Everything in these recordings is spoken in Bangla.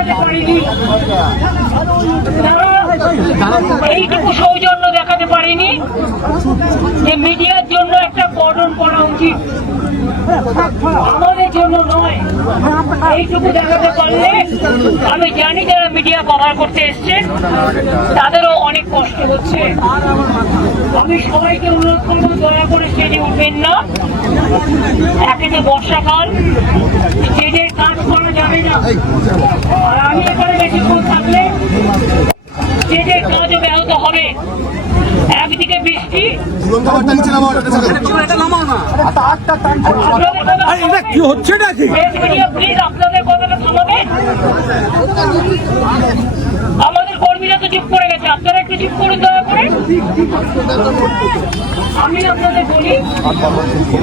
দেখাতে পারিনি, তারা এইটুকু সৌজন্য দেখাতে পারিনি যে মিডিয়ার জন্য একটা কর্ডন করা উচিত, আমাদের জন্য নয়। এইটুকু দেখাতে পারলে আমি জানি যারা মিডিয়া কভার করতে এসছেন তাদেরও অনেক কষ্ট হচ্ছে। আমি সবাইকে অনুরোধ করবো দয়া করে স্টেজে উঠবেন না। একে তো বর্ষাকাল, স্টেজের কাজ করা যাবে না, আর আমি এখানে বেশিক্ষণ থাকলে স্টেজের কাজও ব্যাহত হবে। একদিকে বৃষ্টি, কি হচ্ছে নাকি প্লিজ আপনাদের কথাটা থামাবেন। আমাদের কর্মীরা তো চুপ করে গেছে, আপনারা একটু চুপ করুন দয়া করে। আমি আপনাদের বলি,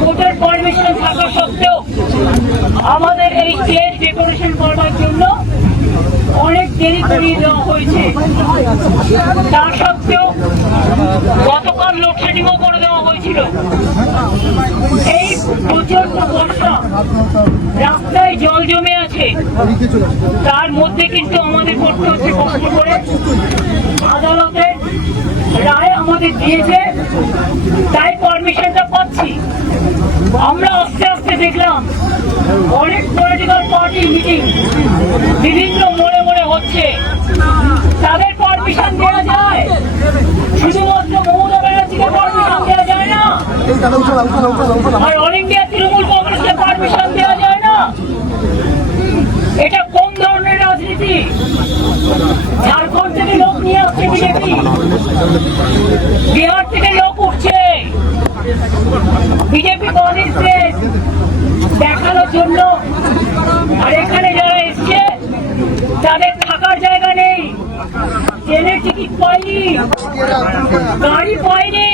ভোটার পারমিশন থাকা সত্ত্বেও আমাদের এই স্টেজ ডেকোরেশন করবার জন্য অনেক দেরি করিয়ে দেওয়া হয়েছে। তা সত্ত্বেও গতকাল লোডশেডিংও করে দেওয়া হয়েছিল। এই প্রচন্ড বর্ষা, রাস্তায় জল জমে আছে, তার মধ্যে কিন্তু আমাদের করতে হচ্ছে কষ্ট করে। আদালতের রায় আমাদের দিয়েছে, তাই পারমিশনটা পাচ্ছি। আমরা আস্তে আস্তে দেখলাম অনেক পলিটিক্যাল পার্টি মিটিং বিভিন্ন মোড়ে মোড়ে হচ্ছে, তাদের পারমিশন দেওয়া যায়, শুধুমাত্র মমতা ব্যানার্জিকে পারমিশন দেওয়া যায় না, আর অল ইন্ডিয়া তৃণমূল কংগ্রেসকে পারমিশন দেওয়া যায় না। এটা কোন ধরনের রাজনীতি? ঝাড়খণ্ড থেকে লোক নিয়ে আসছে বিজেপি, বিহার থেকে লোক উঠছে বিজেপি কংগ্রেসকে দেখানোর জন্য, আর এখানে যারা এসছে তাদের থাকার জায়গা নেই, ট্রেনের টিকিট পায়নি, গাড়ি পায়নি,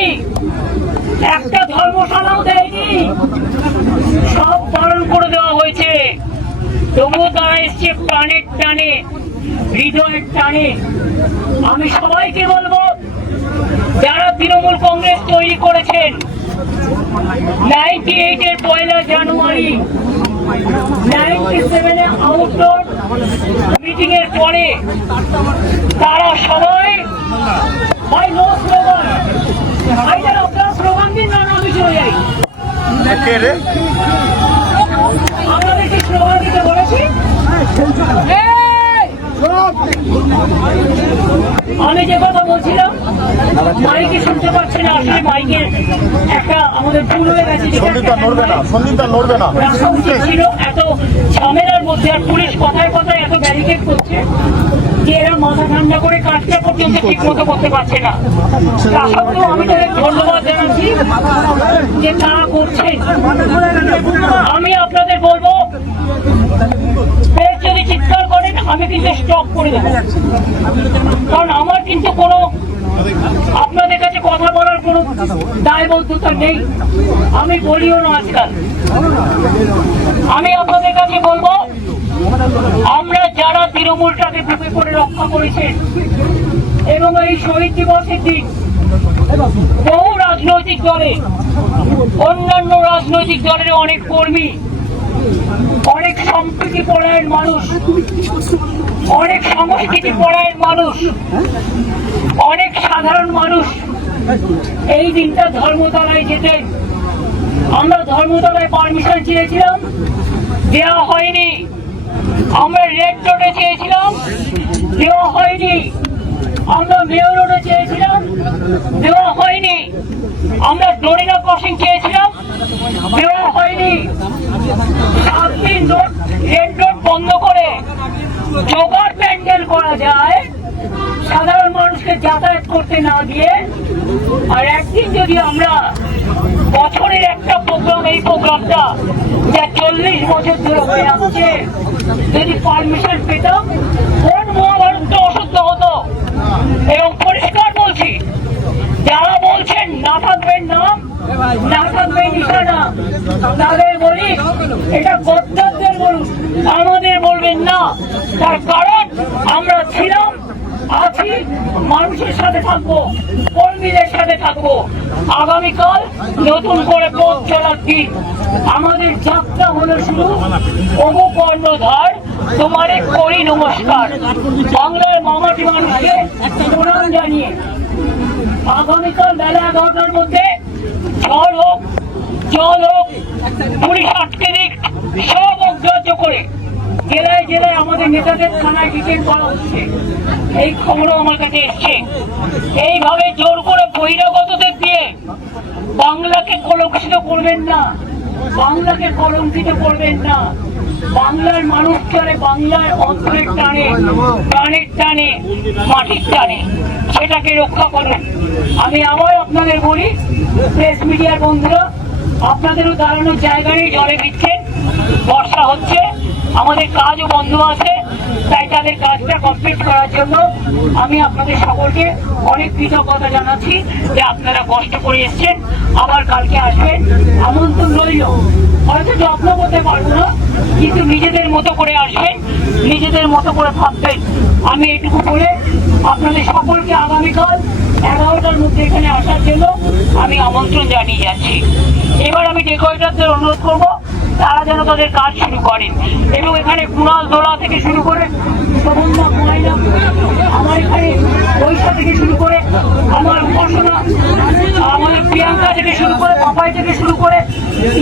একটা ধর্মশালাও দেয়নি, সব পালন করে দেওয়া হয়েছে। তবুও তারা এসছে প্রাণের টানে, হৃদয়ের টানে। আমি সবাইকে বলবো, যারা তৃণমূল কংগ্রেস তৈরি করেছেন 98-এর 1 জানুয়ারি, 97-এ আউটডোর মিটিং এর পরে তারা সবাই নো স্লোগান, আপনারা স্লোগান দিন না, আমি চলে যাই। আপনাদেরকে স্লোগান দিতে বলেছি। আমি যে কথা বলছিলাম মাইকে শুনতে পাচ্ছে না, আসলে মাইকের একটা আমাদের ভুল হয়ে গেছে, ছিল এত ঝামেলার মধ্যে, আর পুলিশ কথায় কথায় এত ব্যারিকেড করছে যে এরা মাথা ঠান্ডা করে কাজটা পর্যন্ত ঠিক মতো করতে পারছে না। তা সত্ত্বেও আমি তাদের ধন্যবাদ জানাচ্ছি যে তারা করছেন। আমি আপনাদের বলবো, যদি চিৎকার করেন আমি কিন্তু স্টপ করে দেবো, কারণ আমার কিন্তু কোনো আপনাদের কাছে কথা বলার কোনো দায়বদ্ধতা নেই, আমি বলিও না আজকাল। আমি আপনাদের কাছে বলবো, আমরা যারা তৃণমূলটাকে বুকে করে রক্ষা করেছেন এবং এই শহীদ দিবসের দিন বহু রাজনৈতিক দলে, অন্যান্য রাজনৈতিক দলের অনেক কর্মী, অনেক সম্প্রীতি পরায়ণ মানুষ, অনেক সংস্কৃতি পরায়ণ মানুষ, অনেক সাধারণ মানুষ এই দিনটা ধর্মতলায় যেতেন। আমরা ধর্মতলায় পারমিশন চেয়েছিলাম, দেওয়া হয়নি। আমরা রেড রোডে চেয়েছিলাম, দেওয়া হয়নি। আমরা মেয়র রোডে চেয়েছিলাম, দেওয়া হয়নি। আমরা ডোরিনা ক্রসিং চেয়েছিলাম, দেওয়া হয়নি। 7 দিন রেড রোড বন্ধ করে জোগাড় প্যান্ডেল করা যায়, সাধারণ মানুষকে যাতায়াত করতে না দিয়ে, আর একদিন যদি আমরা বছরের একটা প্রোগ্রাম, এই প্রোগ্রামটা যা 40 বছর ধরে হয়ে আসছে, যদি পারমিশন পেতাম, কোন মহাভারতটা অশুদ্ধ হতো। এবং পরিষ্কার বলছি, যারা বলছেন না থাকবেন নাম, না থাকবে নিশানা, তাদের বলি এটা গদ্দারদের বলুন, আমাদের বলবেন না। তার কারণ আমরা ছিলাম আছি, মানুষের সাথে থাকবো, কর্মীদের সাথে থাকবো। আগামীকাল নতুন করে পথ চলার দিন। আমাদের যাত্রা হলো শুরু। ওগো কর্ণধার, তোমারে করি নমস্কার। বাংলার মামাটি মানুষকে প্রণাম জানিয়ে আগামীকাল বেলা 11টার মধ্যে ঝড় হোক, জল হোক, পুলিশ আটকে দিক, সব অগ্রাহ্য করে জেলায় জেলায় আমাদের নেতাদের থানায় ডিটেন করা হচ্ছে। এই খবরও আমার কাছে এসছে। এইভাবে জোর করে বহিরাগতদের দিয়ে বাংলাকে কলঙ্কিত করবেন না, বাংলাকে কলঙ্কিত করবেন না। বাংলার মানুষ টানে, বাংলার অন্তরের টানে, প্রাণের টানে, মাটির টানে, সেটাকে রক্ষা করুন। আমি আবার আপনাদের বলি, প্রেস মিডিয়ার বন্ধুরা, আপনাদেরও দাঁড়ানোর জায়গা নেই, জলে ভিজছেন, বর্ষা হচ্ছে, আমাদের কাজও বন্ধ আছে, তাই তাদের কাজটা কমপ্লিট করার জন্য আমি আপনাদের সকলকে অনেক কৃতজ্ঞতা জানাচ্ছি যে আপনারা কষ্ট করে এসছেন। আবার কালকে আসবেন, আমন্ত্রণ রইল। হয়তো যত্ন করতে পারবো না, কিন্তু নিজেদের মতো করে আসবেন, নিজেদের মতো করে থাকবেন। আমি এটুকু বলে আপনাদের সকলকে আগামীকাল 11টার মধ্যে এখানে আসার জন্য আমি আমন্ত্রণ জানিয়ে যাচ্ছি। এবার আমি ডেকোরেটরদের অনুরোধ করবো তারা যেন তাদের কাজ শুরু করেন, এবং এখানে কুণাল দোলা থেকে শুরু করে শোভনদা, কুমাইনা, আমার এখানে বৈশা থেকে শুরু করে আমার উপাসনা, আমাদের প্রিয়াঙ্কা থেকে শুরু করে, পাপাই থেকে শুরু করে,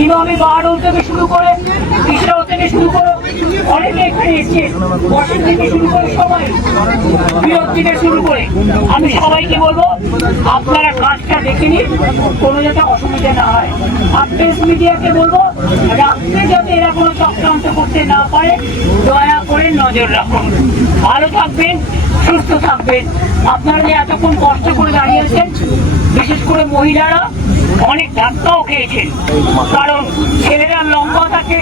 ইমামি বাহাদুর থেকে শুরু করে, কৃষ্ণাও থেকে শুরু করে, অনেকে এখানে এসছে, বসেন থেকে শুরু করে, সবাই বিরোধ থেকে শুরু করে, আমি সবাইকে বলবো আপনারা কাজটা দেখে নিন, কোনো যাতে অসুবিধা না হয়। আর প্রেস মিডিয়াকে বলবো রাত্রে যাতে এরা কোনো চক্রান্ত করতে না পারে, দয়া করে নজর রাখুন। ভালো থাকবেন, সুস্থ থাকবেন। আপনারা যে এতক্ষণ কষ্ট করে দাঁড়িয়েছেন, বিশেষ করে মহিলারা অনেক ধাক্কাও খেয়েছেন, কারণ ছেলেরা লম্বা থাকে,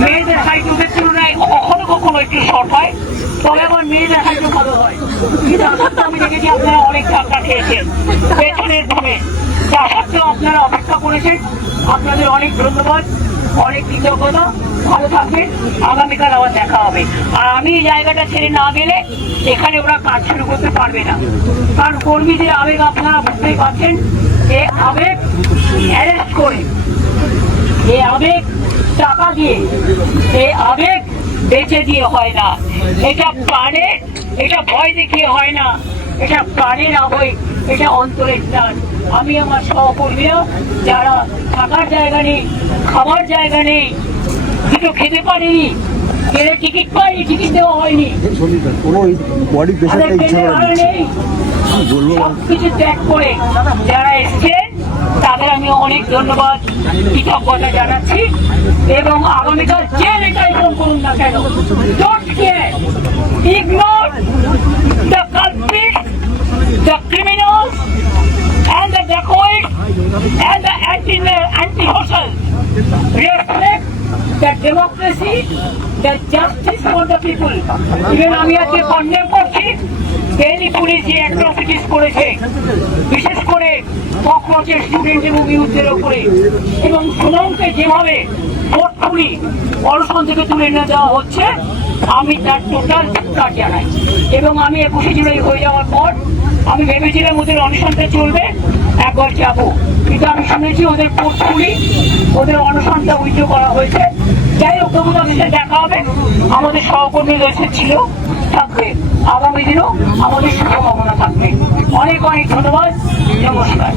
মেয়েদের হাইটের তুলনায় কখনো কখনো একটু শর্ট হয়, তবে আবার মেয়েদের হাইটও ভালো হয়। কিন্তু আমি দেখেছি আপনারা অনেক ধাক্কা খেয়েছেন পেছনের ধরে, তা সত্ত্বেও আপনারা অপেক্ষা করেছেন। আপনাদের অনেক ধন্যবাদ, অনেক কৃতজ্ঞতা। ভালো থাকবেন, আগামীকাল আবার দেখা হবে। আর আমি এই জায়গাটা ছেড়ে না গেলে এখানে ওরা কাজ শুরু করতে পারবে না, কারণ কর্মীদের আবেগ আপনারা বুঝতেই পারছেন। এই আবেগ অ্যারেস্ট করে, এই আবেগ টাকা দিয়ে, এই আবেগ বেঁচে দিয়ে হয় না, এটা প্রাণে, এটা ভয় দেখিয়ে হয় না, এটা প্রাণের আবেগ, এটা অন্তরের টান। আমি আমার সহকর্মীরা যারা থাকার জায়গা নেই, খাবার জায়গা নেই, দুটো খেতে পারিনি, গেলে টিকিট পাইনি, টিকিট দেওয়া হয়নি, নেই, সবকিছু ত্যাগ করে যারা এসছেন তাদের আমি অনেক ধন্যবাদ, কৃতজ্ঞতা জানাচ্ছি। এবং আগামীকাল যে নেতাই ফোন করুন না কেন, don't care, ignore the culprit, the criminals and the dacoits and the anti-social. Respect the democracy, the justice for the people. Even আমি আজকে কন্ডেম করছি দিল্লি পুলিশ যে অ্যাট্রসিটিস করেছে, বিশেষ করে ককরোচের স্টুডেন্ট এবং ইউথদের উপরে, এবং সুনামকে যেভাবে ফোর্সফুলি অনশন থেকে তুলে নিয়ে দেওয়া হচ্ছে, আমি তার টোটাল ধিক্কার জানাই। এবং আমি 21শে জুলাই হয়ে যাওয়ার পর আমি ভেবেছিলাম ওদের অনশনটা চলবে, একবার যাবো, কিন্তু আমি শুনেছি ওদের ফোর্সফুলি ওদের অনশনটা উইথড্র করা হয়েছে। যাই হোক, তোমাদের সাথে দেখা হবে, আমাদের সহকর্মীদের ছিল, থাকবে, আগামী দিনও আমাদের শুভকামনা থাকবে। অনেক অনেক ধন্যবাদ, নমস্কার।